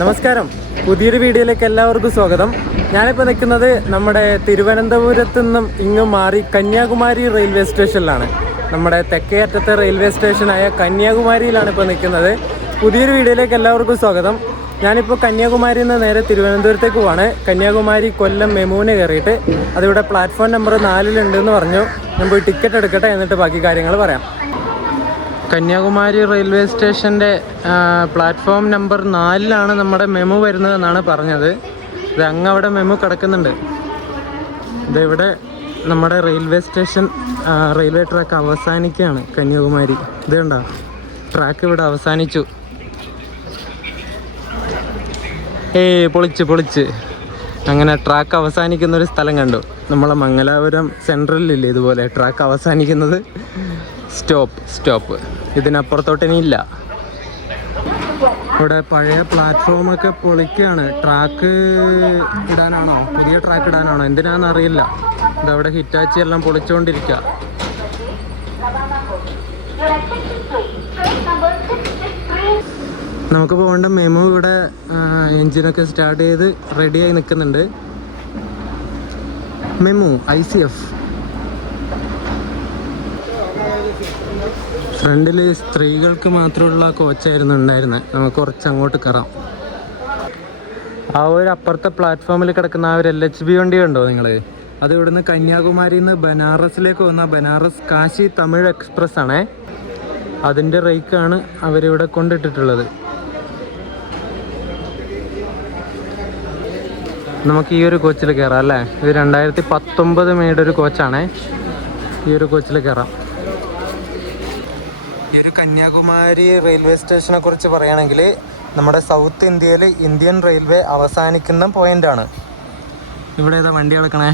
നമസ്കാരം, പുതിയൊരു വീഡിയോയിലേക്ക് എല്ലാവർക്കും സ്വാഗതം. ഞാനിപ്പോൾ നിൽക്കുന്നത് നമ്മുടെ തിരുവനന്തപുരത്ത് നിന്നും ഇങ്ങ് മാറി കന്യാകുമാരി റെയിൽവേ സ്റ്റേഷനിലാണ്. നമ്മുടെ തെക്കേ അറ്റത്തെ റെയിൽവേ സ്റ്റേഷനായ കന്യാകുമാരിയിലാണ് ഇപ്പോൾ നിൽക്കുന്നത്. പുതിയൊരു വീഡിയോയിലേക്ക് എല്ലാവർക്കും സ്വാഗതം. ഞാനിപ്പോൾ കന്യാകുമാരിയിൽ നിന്ന് നേരെ തിരുവനന്തപുരത്തേക്ക് പോവാണ്. കന്യാകുമാരി കൊല്ലം മെമുവിന് കയറിയിട്ട് അതിവിടെ പ്ലാറ്റ്ഫോം നമ്പർ 4-ലുണ്ടെന്ന് പറഞ്ഞു. ഞാൻ പോയി ടിക്കറ്റ് എടുക്കട്ടെ, എന്നിട്ട് ബാക്കി കാര്യങ്ങൾ പറയാം. കന്യാകുമാരി റെയിൽവേ സ്റ്റേഷൻ്റെ പ്ലാറ്റ്ഫോം നമ്പർ 4-ലാണ് നമ്മുടെ മെമു വരുന്നതെന്നാണ് പറഞ്ഞത്. ഇത് അങ്ങ് അവിടെ മെമു കിടക്കുന്നുണ്ട്. ഇതിവിടെ നമ്മുടെ റെയിൽവേ സ്റ്റേഷൻ, റെയിൽവേ ട്രാക്ക് അവസാനിക്കുകയാണ് കന്യാകുമാരി. ഇത് കണ്ടോ, ട്രാക്ക് ഇവിടെ അവസാനിച്ചു. പൊളിച്ച് അങ്ങനെ ട്രാക്ക് അവസാനിക്കുന്നൊരു സ്ഥലം കണ്ടു. നമ്മളെ മംഗലാപുരം സെൻട്രലിലില്ലേ ഇതുപോലെ ട്രാക്ക് അവസാനിക്കുന്നത്? സ്റ്റോപ്പ്. ഇതിനപ്പുറത്തോട്ടിനിയില്ല. ഇവിടെ പഴയ പ്ലാറ്റ്ഫോമൊക്കെ പൊളിക്കുകയാണ്. ട്രാക്ക് ഇടാനാണോ, പുതിയ ട്രാക്ക് ഇടാനാണോ, എന്തിനാണെന്ന് അറിയില്ല. ഇതവിടെ ഹിറ്റാച്ചി എല്ലാം പൊളിച്ചുകൊണ്ടിരിക്കുക. നമുക്ക് പോകേണ്ട മെമു ഇവിടെ എൻജിനൊക്കെ സ്റ്റാർട്ട് ചെയ്ത് റെഡിയായി നിൽക്കുന്നുണ്ട്. MEMU ICF. ഫ്രണ്ടിൽ സ്ത്രീകൾക്ക് മാത്രമുള്ള കോച്ചായിരുന്നു ഉണ്ടായിരുന്നത്. നമുക്ക് കുറച്ച് അങ്ങോട്ട് കയറാം. ആ ഒരു അപ്പുറത്തെ പ്ലാറ്റ്ഫോമിൽ കിടക്കുന്ന ആ ഒരു LHB വണ്ടി കണ്ടോ നിങ്ങൾ? അത് ഇവിടുന്ന് കന്യാകുമാരിയിൽ നിന്ന് ബനാറസിലേക്ക് വന്ന ബനാറസ് കാശി തമിഴ് എക്സ്പ്രസ് ആണേ. അതിൻ്റെ റേക്കാണ് അവരിവിടെ കൊണ്ടിട്ടിട്ടുള്ളത്. നമുക്ക് ഈ ഒരു കോച്ചിൽ കയറാം അല്ലേ? ഇത് 2019 മേയുടെ ഒരു കോച്ചാണേ. ഈ ഒരു കോച്ചിൽ കയറാം. ഈ ഒരു കന്യാകുമാരി റെയിൽവേ സ്റ്റേഷനെ കുറിച്ച് പറയുകയാണെങ്കിൽ നമ്മുടെ സൗത്ത് ഇന്ത്യയിൽ ഇന്ത്യൻ റെയിൽവേ അവസാനിക്കുന്ന പോയിൻ്റാണ്. ഇവിടെ ഏതാ വണ്ടി കിടക്കണേ?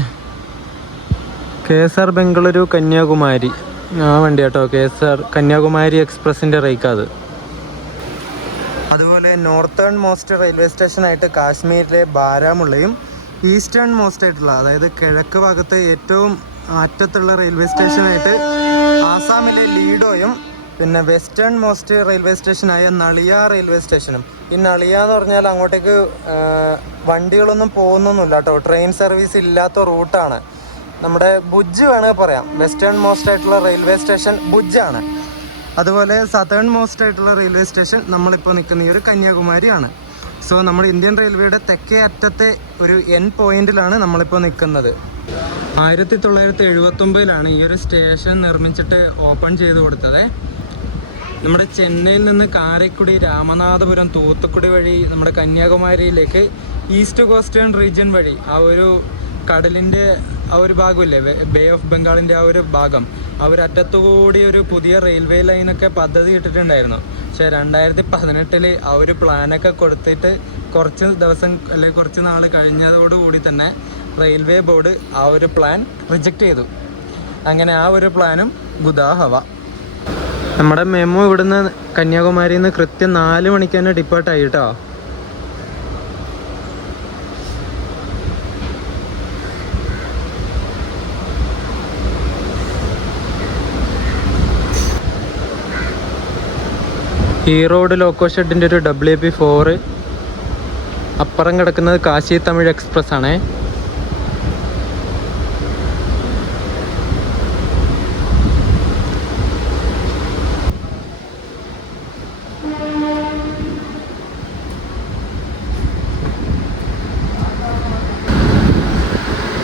KSR ബംഗളൂരു കന്യാകുമാരി ആ വണ്ടി കേട്ടോ. KSR കന്യാകുമാരി എക്സ്പ്രസിൻ്റെ റേക്കാത്. അതുപോലെ നോർത്തേൺ മോസ്റ്റ് റെയിൽവേ സ്റ്റേഷനായിട്ട് കാശ്മീരിലെ ബാരാമുള്ളയും ഈസ്റ്റേൺ മോസ്റ്റ് ആയിട്ടുള്ള, അതായത് കിഴക്ക് ഭാഗത്തെ ഏറ്റവും അറ്റത്തുള്ള റെയിൽവേ സ്റ്റേഷനായിട്ട് ആസാമിലെ ലീഡോയും, പിന്നെ വെസ്റ്റേൺ മോസ്റ്റ് റെയിൽവേ സ്റ്റേഷനായ നളിയ റെയിൽവേ സ്റ്റേഷനും. ഈ നളിയ എന്ന് പറഞ്ഞാൽ അങ്ങോട്ടേക്ക് വണ്ടികളൊന്നും പോകുന്നൊന്നുമില്ല കേട്ടോ. ട്രെയിൻ സർവീസ് ഇല്ലാത്ത റൂട്ടാണ്. നമ്മുടെ ഭുജ് വേണമെങ്കിൽ പറയാം. വെസ്റ്റേൺ മോസ്റ്റ് ആയിട്ടുള്ള റെയിൽവേ സ്റ്റേഷൻ ഭുജാണ്. അതുപോലെ സതേൺ മോസ്റ്റ് ആയിട്ടുള്ള റെയിൽവേ സ്റ്റേഷൻ നമ്മളിപ്പോൾ നിൽക്കുന്ന ഈ ഒരു കന്യാകുമാരിയാണ്. സോ നമ്മുടെ ഇന്ത്യൻ റെയിൽവേയുടെ തെക്കേ അറ്റത്തെ ഒരു പോയിന്റിലാണ് നമ്മളിപ്പോൾ നിൽക്കുന്നത്. 1979-ലാണ് ഈ ഒരു സ്റ്റേഷൻ നിർമ്മിച്ചിട്ട് ഓപ്പൺ ചെയ്ത് കൊടുത്തത്. നമ്മുടെ ചെന്നൈയിൽ നിന്ന് കാരക്കുടി, രാമനാഥപുരം, തൂത്തുക്കുടി വഴി നമ്മുടെ കന്യാകുമാരിയിലേക്ക് ഈസ്റ്റ് കോസ്റ്റേൺ റീജിയൻ വഴി ആ ഒരു കടലിൻ്റെ ആ ഒരു ഭാഗമില്ലേ, ബേ ഓഫ് ബംഗാളിൻ്റെ ആ ഒരു ഭാഗം, അവരറ്റത്തുകൂടി ഒരു പുതിയ റെയിൽവേ ലൈനൊക്കെ പദ്ധതി ഇട്ടിട്ടുണ്ടായിരുന്നു. പക്ഷേ 2018 ആ ഒരു പ്ലാനൊക്കെ കൊടുത്തിട്ട് കുറച്ച് ദിവസം അല്ലെങ്കിൽ കുറച്ച് നാൾ കഴിഞ്ഞതോടുകൂടി തന്നെ റെയിൽവേ ബോർഡ് ആ ഒരു പ്ലാൻ റിജക്റ്റ് ചെയ്തു. അങ്ങനെ ആ ഒരു പ്ലാനും ഗുദാഹവ. നമ്മുടെ മെമു ഇവിടുന്ന് കന്യാകുമാരിയിൽ നിന്ന് കൃത്യം 4 മണിക്ക് തന്നെ ഡിപ്പാർട്ടായി കേട്ടോ. ഈ റോഡ് ലോക്കോ ഷെഡിൻ്റെ ഒരു WP4. അപ്പുറം കിടക്കുന്നത് കാശി തമിഴ് എക്സ്പ്രസ് ആണേ.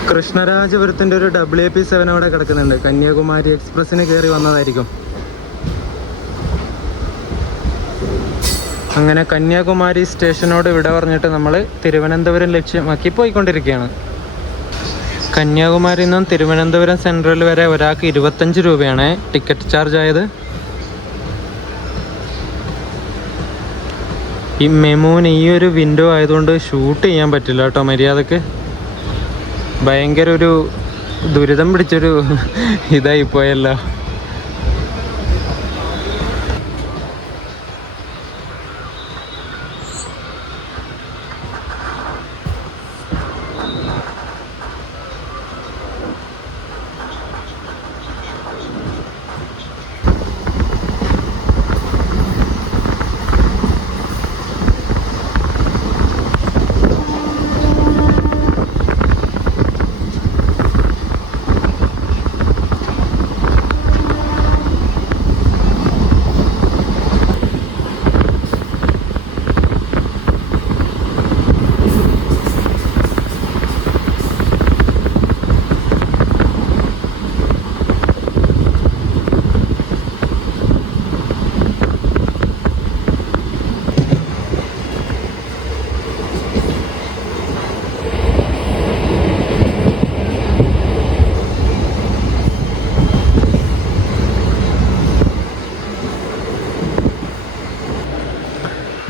കൃഷ്ണരാജപുരത്തിൻ്റെ ഒരു WP7 അവിടെ കിടക്കുന്നുണ്ട്. കന്യാകുമാരി എക്സ്പ്രസ്സിന് കയറി വന്നതായിരിക്കും. അങ്ങനെ കന്യാകുമാരി സ്റ്റേഷനോട് വിട പറഞ്ഞിട്ട് നമ്മൾ തിരുവനന്തപുരം ലക്ഷ്യമാക്കി പോയിക്കൊണ്ടിരിക്കുകയാണ്. കന്യാകുമാരിയിൽ നിന്നും തിരുവനന്തപുരം സെൻട്രൽ വരെ ഒരാൾക്ക് 25 രൂപയാണ് ടിക്കറ്റ് ചാർജ് ആയത്. ഈ മെമുവിന് ഈ ഒരു വിൻഡോ ആയതുകൊണ്ട് ഷൂട്ട് ചെയ്യാൻ പറ്റില്ല കേട്ടോ മര്യാദക്ക്. ഭയങ്കര ഒരു ദുരിതം പിടിച്ചൊരു ഇതായിപ്പോയല്ലോ.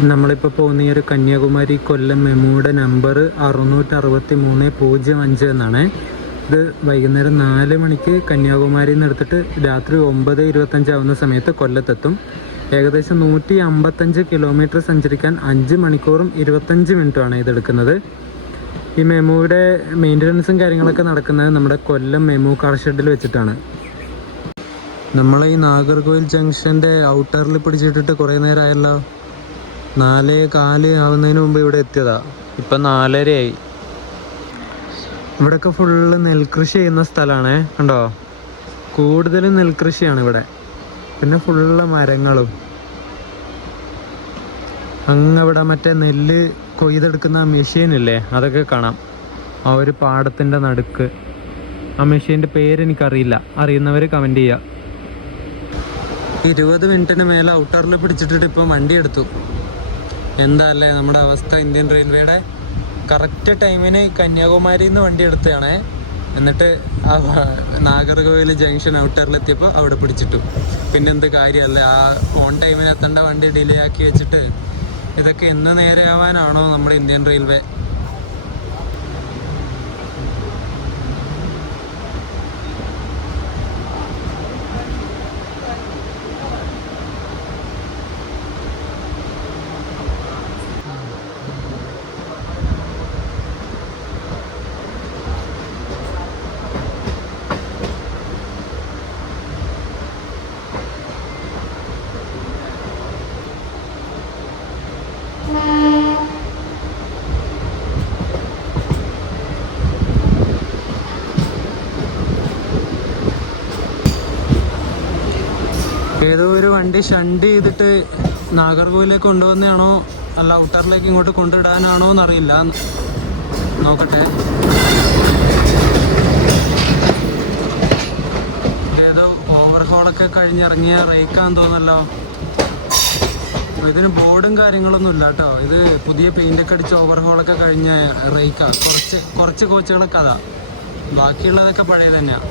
നമ്മളിപ്പോൾ പോകുന്ന ഈ ഒരു കന്യാകുമാരി കൊല്ലം മെമുയുടെ നമ്പർ 663.05 എന്നാണ്. ഇത് വൈകുന്നേരം 4 മണിക്ക് കന്യാകുമാരിയിൽ നിന്ന് എടുത്തിട്ട് രാത്രി 9:25 ആവുന്ന സമയത്ത് കൊല്ലത്തെത്തും. ഏകദേശം 155 കിലോമീറ്റർ സഞ്ചരിക്കാൻ 5 മണിക്കൂറും 25 മിനിറ്റുമാണ് ഇതെടുക്കുന്നത്. ഈ മെമുയുടെ മെയിൻ്റനൻസും കാര്യങ്ങളൊക്കെ നടക്കുന്നത് നമ്മുടെ കൊല്ലം മെമു കാർ ഷെഡിൽ വെച്ചിട്ടാണ്. നമ്മൾ ഈ നാഗർകോവിൽ ജംഗ്ഷൻ്റെ ഔട്ടറിൽ പിടിച്ചിട്ടിട്ട് കുറേ നേരമായല്ലോ. 4:15 ആവുന്നതിന് മുമ്പ് ഇവിടെ എത്തിയതാ. ഇപ്പം 4:30 ഇവിടെയൊക്കെ ഫുള്ള് നെൽകൃഷി ചെയ്യുന്ന സ്ഥലമാണ്. കണ്ടോ, കൂടുതലും നെൽകൃഷിയാണ് ഇവിടെ. പിന്നെ ഫുള്ള് മരങ്ങളും. അങ്ങവിടെ മറ്റേ നെല്ല് കൊയ്തെടുക്കുന്ന മെഷീനില്ലേ, അതൊക്കെ കാണാം ആ ഒരു പാടത്തിൻ്റെ നടുക്ക്. ആ മെഷീൻ്റെ പേരെനിക്കറിയില്ല, അറിയുന്നവർ കമൻറ്റ് ചെയ്യുക. 20 മിനിറ്റിന് മേലെ ഔട്ടറിൽ പിടിച്ചിട്ടിട്ട് ഇപ്പോൾ വണ്ടി എടുത്തു. എന്താ അല്ലേ നമ്മുടെ അവസ്ഥ. ഇന്ത്യൻ റെയിൽവേയുടെ കറക്റ്റ് ടൈമിന് കന്യാകുമാരിയിൽ നിന്ന് വണ്ടി എടുത്തതാണ്. എന്നിട്ട് ആ നാഗർകോവിൽ ജംഗ്ഷൻ ഔട്ടറിലെത്തിയപ്പോൾ അവിടെ പിടിച്ചിട്ടു. പിന്നെ എന്ത് കാര്യമല്ലേ, ആ ഓൺ ടൈമിന് എത്തേണ്ട വണ്ടി ഡിലേ ആക്കി വെച്ചിട്ട്. ഇതൊക്കെ എന്ന് നേരെ ആവാനാണോ നമ്മുടെ ഇന്ത്യൻ റെയിൽവേ? ഏതോ ഒരു വണ്ടി ഷണ്ട് ചെയ്തിട്ട് നാഗർകോവിലേക്ക് കൊണ്ടുവന്നതാണോ അല്ല ഔട്ടറിലേക്ക് ഇങ്ങോട്ട് കൊണ്ടിടാനാണോ എന്നറിയില്ല. നോക്കട്ടെ. ഏതോ ഓവർഹോളൊക്കെ കഴിഞ്ഞിറങ്ങിയ റേക്കാന്ന് തോന്നല്ലോ. ഇതിന് ബോർഡും കാര്യങ്ങളൊന്നും ഇല്ല കേട്ടോ. ഇത് പുതിയ പെയിൻ്റൊക്കെ അടിച്ച് ഓവർഹോളൊക്കെ കഴിഞ്ഞ റേക്കാണ്. കുറച്ച് കോച്ചുകളൊക്കെ അതാ, ബാക്കിയുള്ളതൊക്കെ പഴയ തന്നെയാണ്.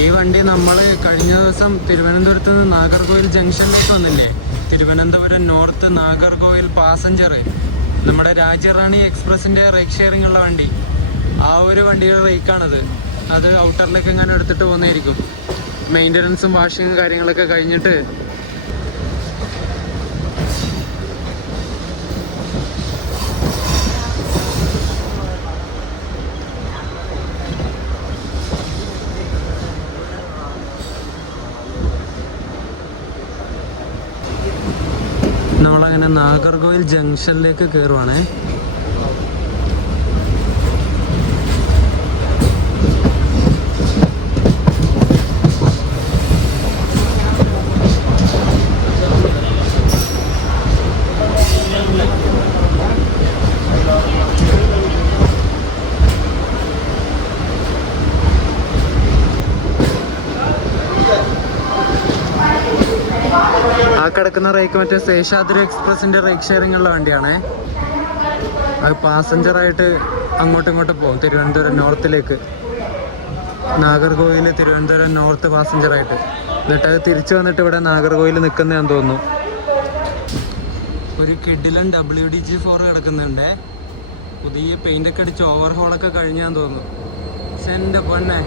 ഈ വണ്ടി നമ്മൾ കഴിഞ്ഞ ദിവസം തിരുവനന്തപുരത്ത് നിന്ന് നാഗർകോവിൽ ജംഗ്ഷനിലേക്ക് വന്നില്ലേ, തിരുവനന്തപുരം നോർത്ത് നാഗർകോവിൽ പാസഞ്ചർ, നമ്മുടെ രാജ്യറാണി എക്സ്പ്രസിൻ്റെ റേക്ക് ഷെയറിംഗ് ഉള്ള വണ്ടി. ആ ഒരു വണ്ടിയുടെ റേക്കാണത്. അത് ഔട്ടറിലേക്ക് എങ്ങനെ എടുത്തിട്ട് പോകുന്നതായിരിക്കും. മെയിൻ്റനൻസും വാഷിങ്ങും കാര്യങ്ങളൊക്കെ കഴിഞ്ഞിട്ട്. നമ്മളങ്ങനെ നാഗർകോവിൽ ജംഗ്ഷനിലേക്ക് കയറുവാണേ. കിടക്കുന്ന റേക്ക് മറ്റേ ശേഷാദ്രി എക്സ്പ്രസിന്റെ റേക്ക് ഷെയറിംഗ് ഉള്ള വണ്ടിയാണേ. അത് പാസഞ്ചറായിട്ട് അങ്ങോട്ടും ഇങ്ങോട്ടും പോകും. തിരുവനന്തപുരം നോർത്തിലേക്ക്, നാഗർകോവിൽ തിരുവനന്തപുരം നോർത്ത് പാസഞ്ചറായിട്ട്. എന്നിട്ട് അത് തിരിച്ചു വന്നിട്ട് ഇവിടെ നാഗർകോവിൽ നിൽക്കുന്നതാന്ന് തോന്നുന്നു. ഒരു കിഡിലൻ WDG4 കിടക്കുന്നുണ്ടേ. പുതിയ പെയിൻ്റൊക്കെ അടിച്ച് ഓവർഹോളൊക്കെ കഴിഞ്ഞാന്ന് തോന്നുന്നു. പക്ഷെ എൻ്റെ പൊന്നെ,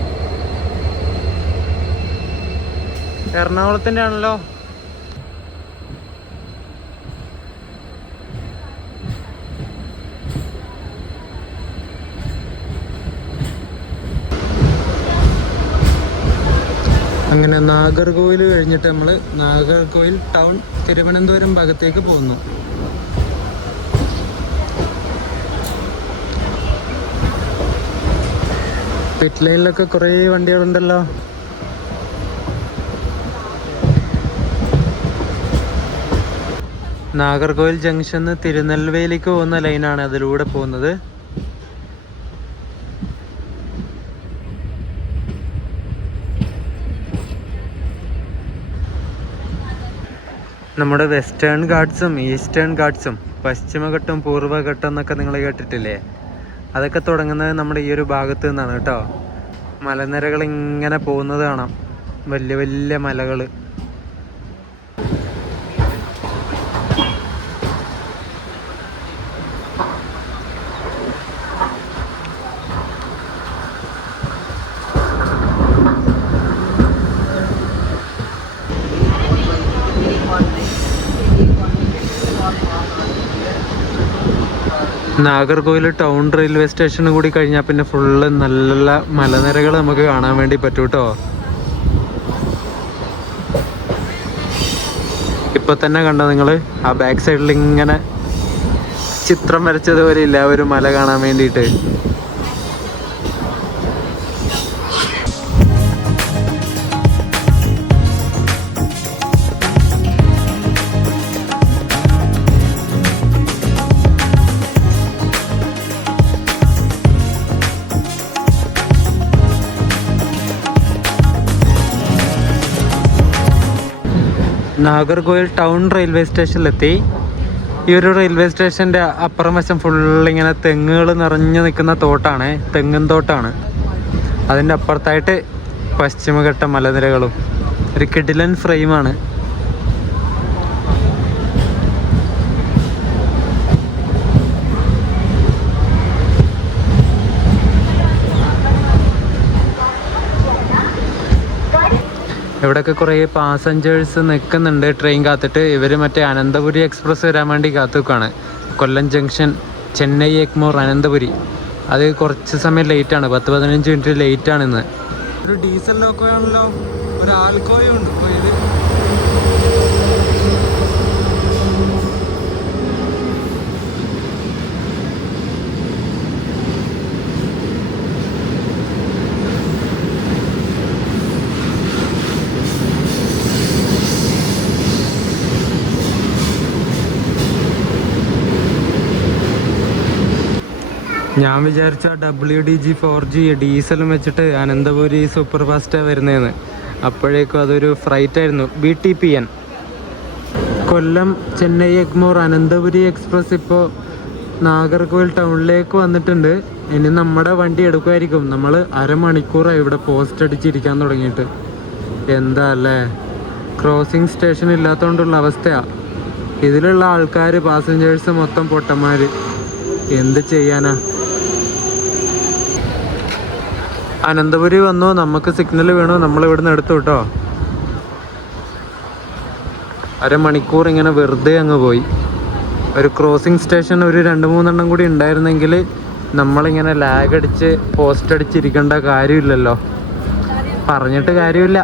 എറണാകുളത്തിൻ്റെ ആണല്ലോ. അങ്ങനെ നാഗർകോവിൽ കഴിഞ്ഞിട്ട് നമ്മൾ നാഗർകോവിൽ ടൗൺ തിരുവനന്തപുരം ഭാഗത്തേക്ക് പോകുന്നു. പിറ്റ് ലൈനിലൊക്കെ കുറേ വണ്ടികളുണ്ടല്ലോ. നാഗർകോവിൽ ജംഗ്ഷന്ന് തിരുനെൽവേലിക്ക് പോകുന്ന ലൈനാണ് അതിലൂടെ പോകുന്നത്. നമ്മുടെ വെസ്റ്റേൺ ഗാട്ട്സും ഈസ്റ്റേൺ ഗാട്ട്സും പശ്ചിമഘട്ടം പൂർവ്വഘട്ടം എന്നൊക്കെ നിങ്ങൾ കേട്ടിട്ടില്ലേ? അതൊക്കെ തുടങ്ങുന്നത് നമ്മുടെ ഈ ഒരു ഭാഗത്ത് നിന്നാണ് കേട്ടോ. മലനിരകൾ ഇങ്ങനെ പോകുന്നത് കാണാം, വലിയ വലിയ മലകൾ. നാഗർകോവിൽ ടൗൺ റെയിൽവേ സ്റ്റേഷനും കൂടി കഴിഞ്ഞാൽ പിന്നെ ഫുള്ള് നല്ല മലനിരകൾ നമുക്ക് കാണാൻ വേണ്ടി പറ്റും കേട്ടോ. ഇപ്പൊ തന്നെ കണ്ടോ നിങ്ങൾ ആ ബാക്ക് സൈഡിൽ ഇങ്ങനെ ചിത്രം വരച്ചതുപോലെ ഇല്ല ഒരു മല കാണാൻ വേണ്ടിയിട്ട്. നാഗർകോവിൽ ടൗൺ റെയിൽവേ സ്റ്റേഷനിലെത്തി. ഈ ഒരു റെയിൽവേ സ്റ്റേഷൻ്റെ അപ്പുറം വശം ഫുള്ളിങ്ങനെ തെങ്ങുകൾ നിറഞ്ഞു നിൽക്കുന്ന തോട്ടാണ്, തെങ്ങും തോട്ടാണ്. അതിൻ്റെ അപ്പുറത്തായിട്ട് പശ്ചിമഘട്ട മലനിരകളും. ഒരു കിടിലൻ ഫ്രെയിമാണ്. ഇവിടെയൊക്കെ കുറേ പാസഞ്ചേഴ്സ് നിൽക്കുന്നുണ്ട് ട്രെയിൻ കാത്തിട്ട്. ഇവർ മറ്റേ അനന്തപുരി എക്സ്പ്രസ് വരാൻ വേണ്ടി കാത്തുനിൽക്കുകയാണ്. കൊല്ലം ജംഗ്ഷൻ ചെന്നൈ എഗ്മോർ അനന്തപുരി. അത് കുറച്ച് സമയം ലേറ്റാണ്, 10-15 മിനിറ്റ് ലേറ്റാണ് ഇന്ന്. ഒരു ഡീസൽ ലോക്കോ ആണല്ലോ, ഒരു ആൽക്കോയും ഉണ്ട് ഇപ്പോൾ ഇത്. ഞാൻ വിചാരിച്ച WDG 4G ഡീസലും വെച്ചിട്ട് അനന്തപുരി സൂപ്പർ ഫാസ്റ്റാണ് വരുന്നതെന്ന്. അപ്പോഴേക്കും അതൊരു ഫ്രൈറ്റ് ആയിരുന്നു, BTPN. കൊല്ലം ചെന്നൈ എഗ്മോർ അനന്തപുരി എക്സ്പ്രസ് ഇപ്പോൾ നാഗർകോവിൽ ടൗണിലേക്ക് വന്നിട്ടുണ്ട്. ഇനി നമ്മുടെ വണ്ടി എടുക്കുമായിരിക്കും. നമ്മൾ അരമണിക്കൂറായി ഇവിടെ പോസ്റ്റ് അടിച്ചിരിക്കാൻ തുടങ്ങിയിട്ട്. എന്താ അല്ലേ, ക്രോസിംഗ് സ്റ്റേഷൻ ഇല്ലാത്തതുകൊണ്ടുള്ള അവസ്ഥയാണ്. ഇതിലുള്ള ആൾക്കാർ പാസഞ്ചേഴ്സ് മൊത്തം പൊട്ടന്മാർ. എന്ത് ചെയ്യാനാ. അനന്തപുരി വന്നു, നമുക്ക് സിഗ്നൽ വീണു, നമ്മൾ ഇവിടുന്ന് എടുത്തു കേട്ടോ. അരമണിക്കൂർ ഇങ്ങനെ വെറുതെ അങ്ങ് പോയി. ഒരു ക്രോസിംഗ് സ്റ്റേഷൻ ഒരു 2-3 കൂടി ഉണ്ടായിരുന്നെങ്കിൽ നമ്മളിങ്ങനെ ലാഗ് അടിച്ച് പോസ്റ്റ് അടിച്ചിരിക്കേണ്ട കാര്യമില്ലല്ലോ. പറഞ്ഞിട്ട് കാര്യമില്ല.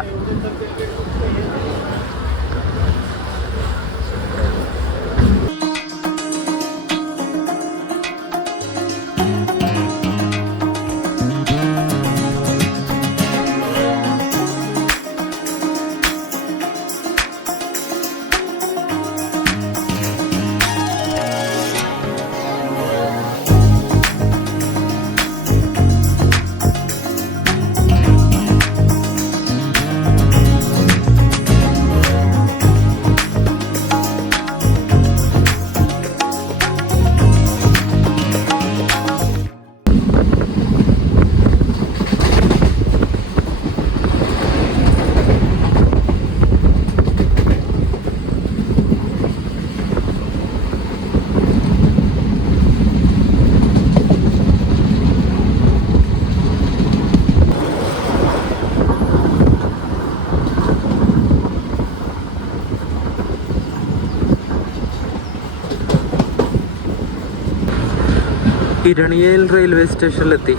ഇരണിയൽ റെയിൽവേ സ്റ്റേഷനിലെത്തി.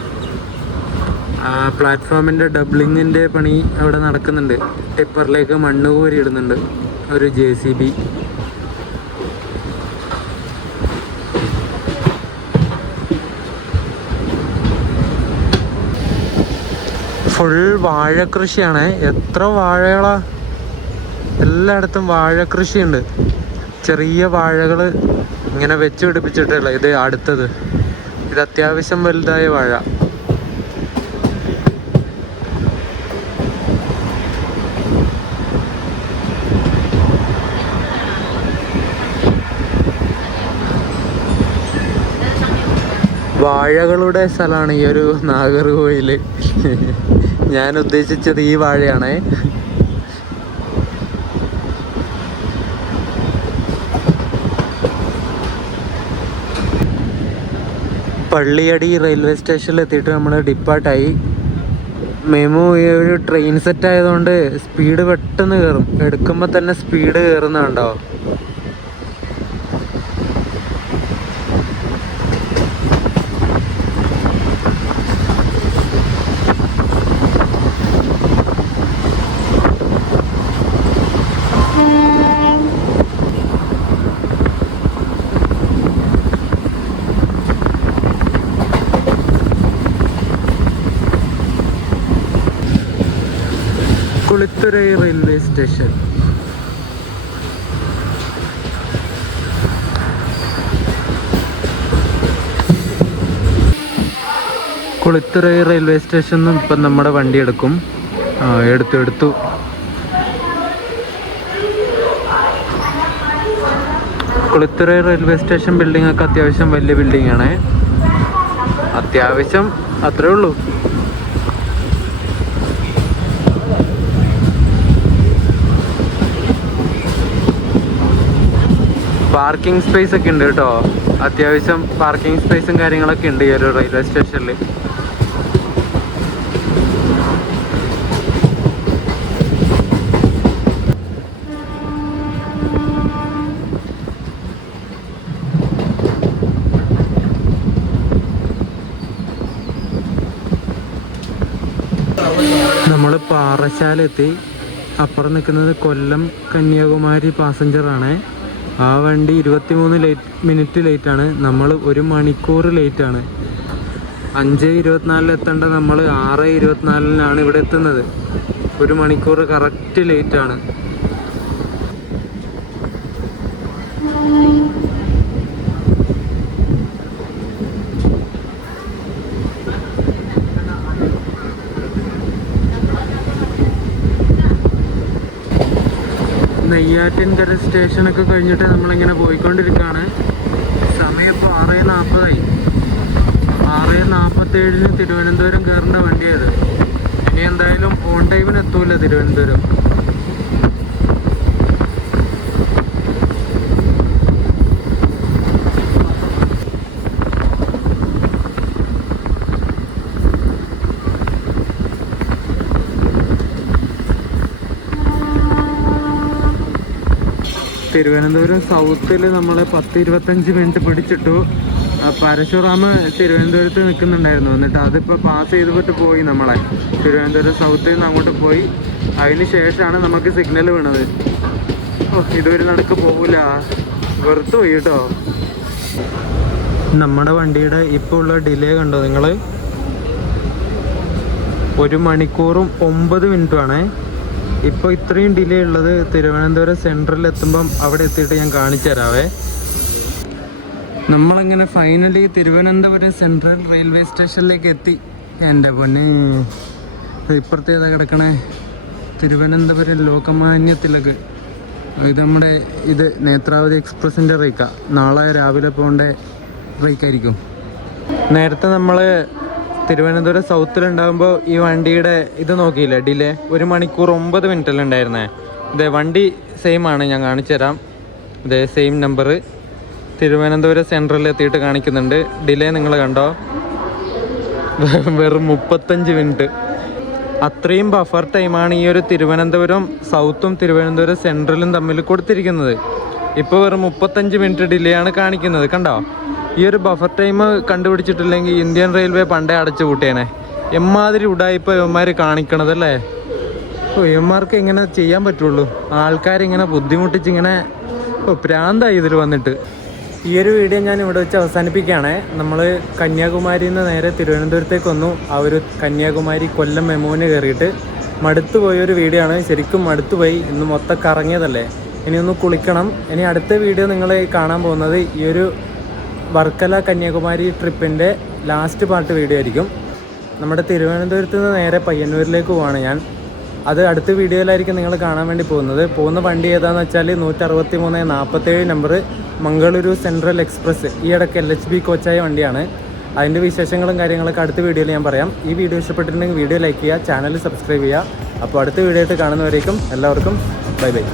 പ്ലാറ്റ്ഫോമിൻ്റെ ഡബ്ലിങ്ങിൻ്റെ പണി അവിടെ നടക്കുന്നുണ്ട്. ടിപ്പറിലേക്ക് മണ്ണ് കോരി ഇടുന്നുണ്ട് ഒരു JCB. ഫുൾ വാഴക്കൃഷിയാണ്. എത്ര വാഴകളാ, എല്ലായിടത്തും വാഴക്കൃഷിയുണ്ട്. ചെറിയ വാഴകൾ ഇങ്ങനെ വെച്ച് പിടിപ്പിച്ചിട്ടുള്ള. ഇത് അടുത്തത്, ഇത് അത്യാവശ്യം വലുതായ വാഴ. വാഴകളുടെ സ്ഥലമാണ് ഈ ഒരു നാഗർകോവിൽ. ഞാൻ ഉദ്ദേശിച്ചത് ഈ വാഴയാണേ. പള്ളിയടി റെയിൽവേ സ്റ്റേഷനിൽ എത്തിയിട്ട് നമ്മൾ ഡിപ്പാർട്ടായി. മെമു ഈ ഒരു ട്രെയിൻ സെറ്റ് ആയതുകൊണ്ട് സ്പീഡ് പെട്ടെന്ന് കയറും. എടുക്കുമ്പോൾ തന്നെ സ്പീഡ് കയറുന്നുണ്ടോ. സ്റ്റേഷൻ. കുളിത്തുറൈ റെയിൽവേ സ്റ്റേഷനിൽ ഇപ്പം നമ്മുടെ വണ്ടി എടുക്കും. എടുത്തു. കുളിത്തുറൈ റെയിൽവേ സ്റ്റേഷൻ ബിൽഡിംഗ് ഒക്കെ അത്യാവശ്യം വലിയ ബിൽഡിംഗ് ആണ്. അത്യാവശ്യം അത്രേ ഉള്ളൂ. പാർക്കിംഗ് സ്പേസ് ഒക്കെ ഉണ്ട് കേട്ടോ. അത്യാവശ്യം പാർക്കിംഗ് സ്പേസും കാര്യങ്ങളൊക്കെ ഉണ്ട് ഈ ഒരു റെയിൽവേ സ്റ്റേഷനിൽ. നമ്മൾ പാറശാല എത്തി. അപ്പുറം നിൽക്കുന്നത് കൊല്ലം കന്യാകുമാരി പാസഞ്ചറാണ്. ആ വണ്ടി 23 മിനിറ്റ് ലേറ്റാണ്. നമ്മൾ 1 മണിക്കൂർ ലേറ്റാണ്. 5:24 എത്തേണ്ട നമ്മൾ 6:24 ഇവിടെ എത്തുന്നത്. 1 മണിക്കൂർ കറക്റ്റ് ലേറ്റാണ്. നെയ്യാറ്റിൻകര സ്റ്റേഷനൊക്കെ കഴിഞ്ഞിട്ട് നമ്മളിങ്ങനെ പോയിക്കൊണ്ടിരിക്കുകയാണ്. സമയം ഇപ്പോൾ 6:40. 6:47 തിരുവനന്തപുരം കയറേണ്ട വണ്ടിയത്. ഇനി എന്തായാലും ഓൺ ടൈമിന് എത്തൂല തിരുവനന്തപുരം. തിരുവനന്തപുരം സൗത്തിൽ നമ്മൾ 10-25 മിനിറ്റ് പിടിച്ചിട്ടു. പരശുറാമ് തിരുവനന്തപുരത്ത് നിൽക്കുന്നുണ്ടായിരുന്നു. എന്നിട്ട് അതിപ്പോൾ പാസ് ചെയ്തിട്ട് പോയി. നമ്മളെ തിരുവനന്തപുരം സൗത്തിൽ നിന്ന് അങ്ങോട്ട് പോയി. അതിന് ശേഷമാണ് നമുക്ക് സിഗ്നൽ വീണത്. ഇതൊരു നടക്ക് പോകില്ല, വെറുത്ത് പോയി കേട്ടോ. നമ്മുടെ വണ്ടിയുടെ ഇപ്പോൾ ഉള്ള ഡിലേ കണ്ടോ നിങ്ങൾ? 1 മണിക്കൂറും 9 മിനിറ്റുമാണ്. ഇപ്പോൾ ഇത്രയും ഡിലേ ഉള്ളത് തിരുവനന്തപുരം സെൻട്രലിൽ എത്തുമ്പം അവിടെ എത്തിയിട്ട് ഞാൻ കാണിച്ചു തരാവേ. നമ്മളങ്ങനെ ഫൈനലി തിരുവനന്തപുരം സെൻട്രൽ റെയിൽവേ സ്റ്റേഷനിലേക്ക് എത്തി. എൻ്റെ പൊന്നെ, ഇപ്പുറത്തേതാ കിടക്കണേ തിരുവനന്തപുരം ലോകമാന്യ തിലക്. ഇത് നമ്മുടെ നേത്രാവതി എക്സ്പ്രസിൻ്റെ റേക്കാണ്. നാളെ രാവിലെ പോകേണ്ട റേക്കായിരിക്കും. നേരത്തെ നമ്മൾ തിരുവനന്തപുരം സൗത്തിലുണ്ടാകുമ്പോൾ ഈ വണ്ടിയുടെ ഇത് നോക്കിയില്ലേ, ഡിലേ 1 മണിക്കൂർ 9 മിനിറ്റല്ലേ ഉണ്ടായിരുന്നേ. ഇതേ വണ്ടി സെയിം ആണ്, ഞാൻ കാണിച്ചു തരാം. ഇതേ സെയിം നമ്പർ തിരുവനന്തപുരം സെൻട്രലിൽ എത്തിയിട്ട് കാണിക്കുന്നുണ്ട്. ഡിലേ നിങ്ങൾ കണ്ടോ? വെറും 35 മിനിറ്റ്. അത്രയും ബഫർ ടൈമാണ് ഈ ഒരു തിരുവനന്തപുരം സൗത്തും തിരുവനന്തപുരം സെൻട്രലും തമ്മിൽ കൊടുത്തിരിക്കുന്നത്. ഇപ്പോൾ വെറും 35 മിനിറ്റ് ഡിലേ ആണ് കാണിക്കുന്നത്. കണ്ടോ? ഈ ഒരു ബഫർ ടൈം കണ്ടുപിടിച്ചിട്ടില്ലെങ്കിൽ ഇന്ത്യൻ റെയിൽവേ പണ്ടേ അടച്ചു പൂട്ടിയേനെ. എമ്മാതിരി ഉടായിപ്പോൾ ഇവന്മാർ കാണിക്കണതല്ലേ. ഇവന്മാർക്ക് ഇങ്ങനെ ചെയ്യാൻ പറ്റുള്ളൂ. ആൾക്കാരിങ്ങനെ ബുദ്ധിമുട്ടിച്ചിങ്ങനെ പ്രാന്തായി ഇതിൽ വന്നിട്ട്. ഈ ഒരു വീഡിയോ ഞാൻ ഇവിടെ വെച്ച് അവസാനിപ്പിക്കുകയാണ്. നമ്മൾ കന്യാകുമാരിയിൽ നിന്ന് നേരെ തിരുവനന്തപുരത്തേക്ക് വന്നു. ആ ഒരു കന്യാകുമാരി കൊല്ലം മെമോന് കയറിയിട്ട് മടുത്തു പോയൊരു വീഡിയോ ആണ്. ശരിക്കും മടുത്തുപോയി. ഇന്ന് മൊത്തം കറങ്ങിയതല്ലേ. ഇനി ഒന്ന് കുളിക്കണം. ഇനി അടുത്ത വീഡിയോ നിങ്ങൾ കാണാൻ പോകുന്നത് ഈ ഒരു വർക്കല കന്യാകുമാരി ട്രിപ്പിൻ്റെ ലാസ്റ്റ് പാർട്ട് വീഡിയോ ആയിരിക്കും. നമ്മുടെ തിരുവനന്തപുരത്ത് നിന്ന് നേരെ പയ്യന്നൂരിലേക്ക് പോവാണ് ഞാൻ. അത് അടുത്ത വീഡിയോയിലായിരിക്കും നിങ്ങൾ കാണാൻ വേണ്ടി പോകുന്നത്. പോകുന്ന വണ്ടി ഏതാണെന്ന് വെച്ചാൽ 163-47 നമ്പർ മംഗളൂരു സെൻട്രൽ എക്സ്പ്രസ്. ഈ ഇടയ്ക്ക് LHB കോച്ചായ വണ്ടിയാണ്. അതിൻ്റെ വിശേഷങ്ങളും കാര്യങ്ങളൊക്കെ അടുത്ത വീഡിയോയിൽ ഞാൻ പറയാം. ഈ വീഡിയോ ഇഷ്ടപ്പെട്ടിട്ടുണ്ടെങ്കിൽ വീഡിയോ ലൈക്ക് ചെയ്യുക, ചാനൽ സബ്സ്ക്രൈബ് ചെയ്യുക. അപ്പോൾ അടുത്ത വീഡിയോ ആയിട്ട് കാണുന്നവരേക്കും എല്ലാവർക്കും ബൈ ബൈ.